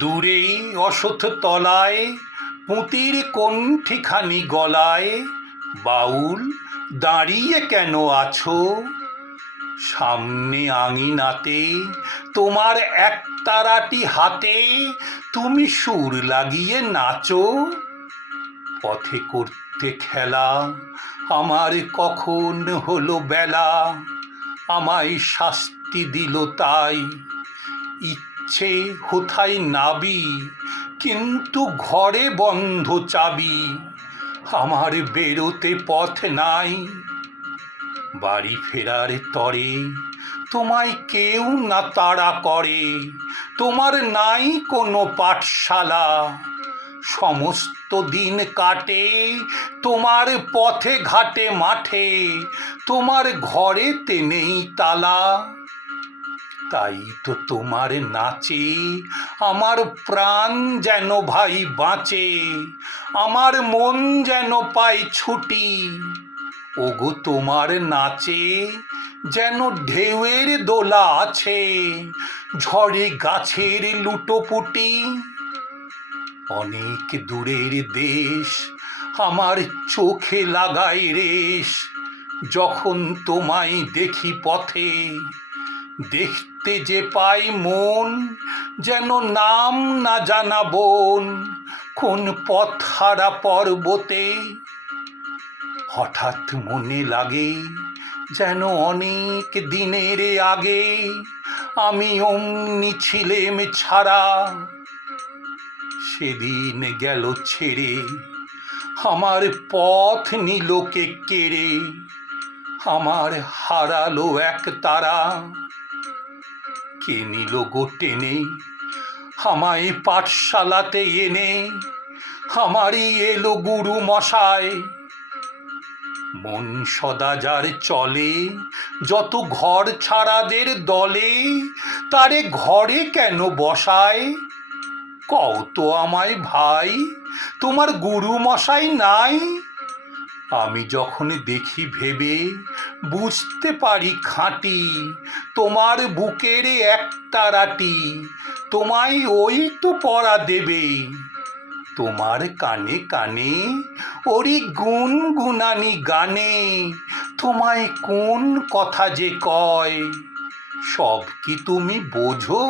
দূরে অসথ তলায় পুঁতির কণ্ঠিখানি গলায় বাউল দাঁড়িয়ে কেন আছো? সামনে আঙিনাতে তোমার একতারাটি হাতে তুমি সুর লাগিয়ে নাচো। পথে করতে খেলা আমার কখন হলো বেলা, আমায় শাস্তি দিল তাই। ইচ্ছে কোথায় নাবি কিন্তু ঘরে বন্ধ চাবি, আমার বেরোতে পথ নাই। বাড়ি ফেরার তরে তোমায় কেউ না তাড়া করে, তোমার নাই কোনো পাঠশালা। সমস্ত দিন কাটে তোমার পথে ঘাটে মাঠে, তোমার ঘরেতে নেই তালা। তাই তো তোমার নাচে আমার প্রাণ যেন ভাই বাঁচে, আমার মন যেন পায় ছুটি। ওগো তোমার নাচে যেন ঢেউয়ের দোলা আছে, ঝড়ে গাছের লুটোপুটি। অনেক দূরের দেশ আমার চোখে লাগায় রেশ, যখন তোমায় দেখি পথে। দেখতে যে পাই মন যেন নাম না জানা বন, কোন পথহারা পর্বতে। হঠাৎ মনে লাগে যেন অনেক দিনের আগে আমি অমনি ছিলেম ছাড়া। সেদিন গেল ছেড়ে আমার পথ নিল কে কেড়ে, আমার হারালো এক তারা। কে নিল গো টেনে আমায় পাঠশালাতে এনে, আমারই এলো গুরু মশাই। মন সদা যার চলে যত ঘর ছাড়াদের দলে, তারে ঘরে কেন বসায়? কও তো আমায় ভাই, তোমার গুরু মশাই নাই? আমি যখন দেখি ভেবে বুঝতে পারি খাঁটি, তোমার বুকের একতারাটি তোমায় ওই তো পড়া দেবে। তোমার কানে কানে ওরি গুনগুনানি গানে, তোমায় কোন কথা যে কয় সব কি তুমি বোঝো?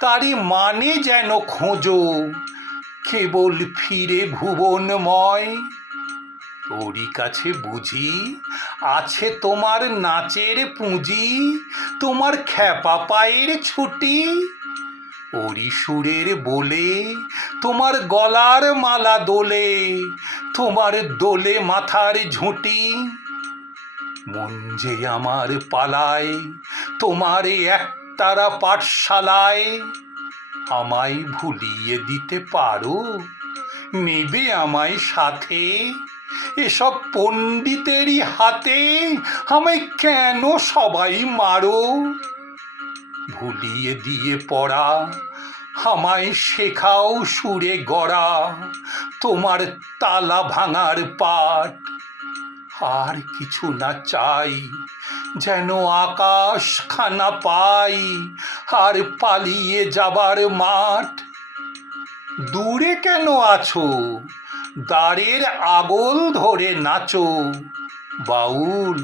তারই মানে যেন খোঁজো, কেবল ফিরে ভুবনময়। ওরই কাছে বুঝি আছে তোমার নাচের পুঁজি, তোমার খ্যাপা পায়ের ছুটি। ওরি সুরের বলে তোমার গলার মালা দোলে, তোমার দোলে মাথার ঝুঁটি। মন যে আমার পালায় তোমার একতারা পাঠশালায়, আমায় ভুলিয়ে দিতে পারো? নেবে আমায় সাথে? এসব পণ্ডিতেরই হাতে আমায় কেন সবাই মারো? ভুলিয়ে দিয়ে পড়া আমায় শেখাও সুরে গড়া, তোমার তালা ভাঙার পাঠ। আর কিছু না চাই, যেন আকাশ খানা পাই আর পালিয়ে যাবার মাঠ। দূরে কেন আছো? দ্বারের আগল ধরে নাচো। বাউল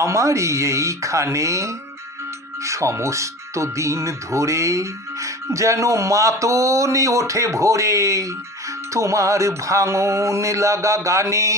আমারই এইখানে, সমস্ত দিন ধরে যেন মাতনি ওঠে ভোরে তোমার ভাঙন লাগা গানে।